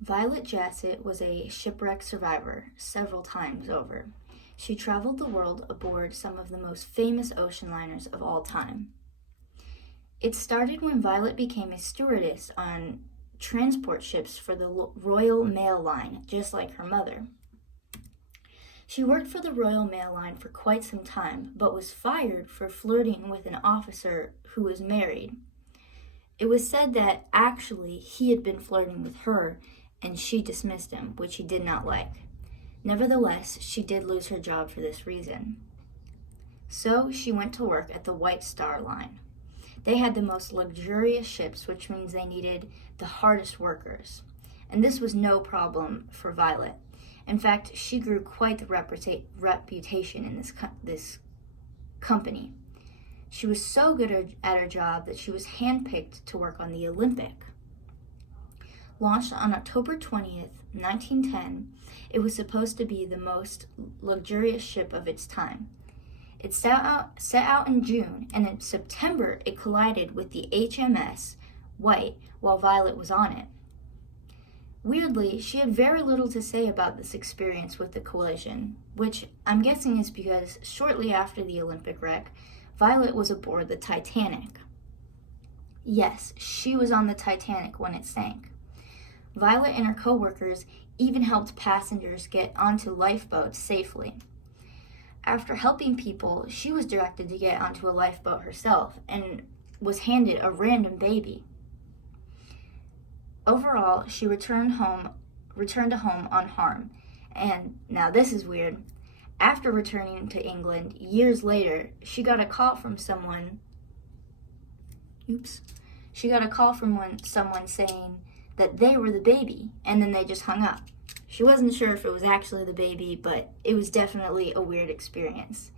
Violet Jessop was a shipwreck survivor several times over. She traveled the world aboard some of the most famous ocean liners of all time. It started when Violet became a stewardess on transport ships for the Royal Mail Line, just like her mother. She worked for the Royal Mail Line for quite some time, but was fired for flirting with an officer who was married. It was said that actually he had been flirting with her and she dismissed him, which he did not like. Nevertheless, she did lose her job for this reason. So she went to work at the White Star Line. They had the most luxurious ships, which means they needed the hardest workers. And this was no problem for Violet. In fact, she grew quite the reputation in this company. She was so good at her job that she was handpicked to work on the Olympic. Launched on October 20th, 1910, it was supposed to be the most luxurious ship of its time. It set out in June, and in September it collided with the HMS White while Violet was on it. Weirdly, she had very little to say about this experience with the collision, which I'm guessing is because shortly after the Olympic wreck, Violet was aboard the Titanic. Yes, she was on the Titanic when it sank. Violet and her co-workers even helped passengers get onto lifeboats safely. After helping people, she was directed to get onto a lifeboat herself and was handed a random baby. Overall, she returned to home unharmed. And now this is weird. After returning to England years later, she got a call from someone saying that they were the baby, and then they just hung up. She wasn't sure if it was actually the baby, but it was definitely a weird experience.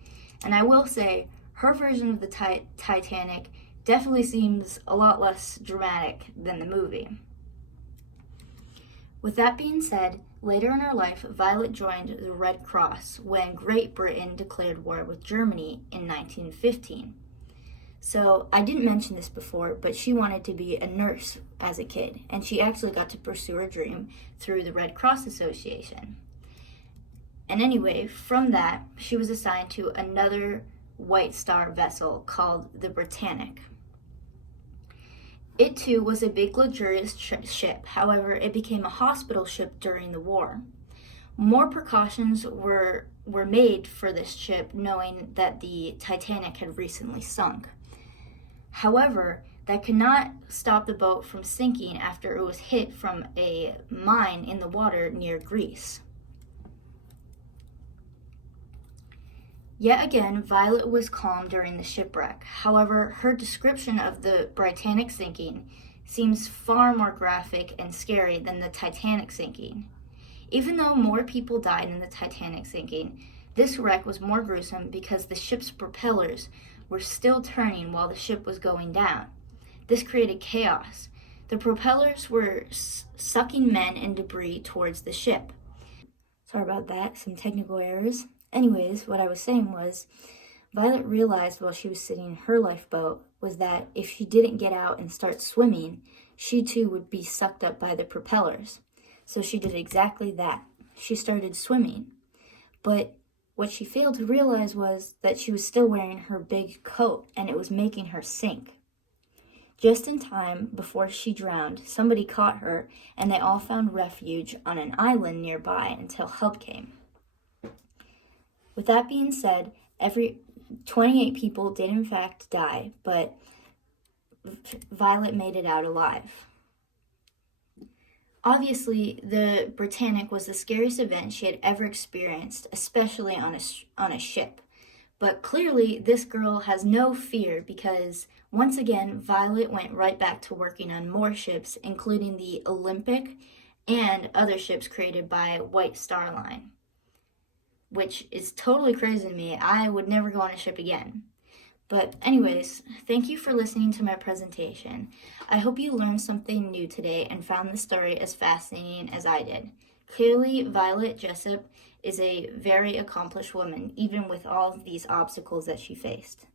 And I will say, her version of the Titanic definitely seems a lot less dramatic than the movie. With that being said, later in her life, Violet joined the Red Cross when Great Britain declared war with Germany in 1915. So I didn't mention this before, but she wanted to be a nurse as a kid, and she actually got to pursue her dream through the Red Cross Association. And anyway, from that, she was assigned to another White Star vessel called the Britannic. It too was a big luxurious ship, however, it became a hospital ship during the war. More precautions were made for this ship, knowing that the Titanic had recently sunk. However, that could not stop the boat from sinking after it was hit from a mine in the water near Greece. Yet again, Violet was calm during the shipwreck. However, her description of the Britannic sinking seems far more graphic and scary than the Titanic sinking. Even though more people died in the Titanic sinking, this wreck was more gruesome because the ship's propellers were still turning while the ship was going down. This created chaos. The propellers were sucking men and debris towards the ship. Sorry about that, some technical errors. Anyways, what I was saying was, Violet realized while she was sitting in her lifeboat was that if she didn't get out and start swimming, she too would be sucked up by the propellers. So she did exactly that. She started swimming. But what she failed to realize was that she was still wearing her big coat and it was making her sink. Just in time before she drowned, somebody caught her and they all found refuge on an island nearby until help came. With that being said, 28 people did in fact die, but Violet made it out alive. Obviously, the Britannic was the scariest event she had ever experienced, especially on a ship. But clearly, this girl has no fear because, once again, Violet went right back to working on more ships, including the Olympic and other ships created by White Star Line, which is totally crazy to me. I would never go on a ship again. But anyways, thank you for listening to my presentation. I hope you learned something new today and found the story as fascinating as I did. Clearly, Violet Jessop is a very accomplished woman, even with all of these obstacles that she faced.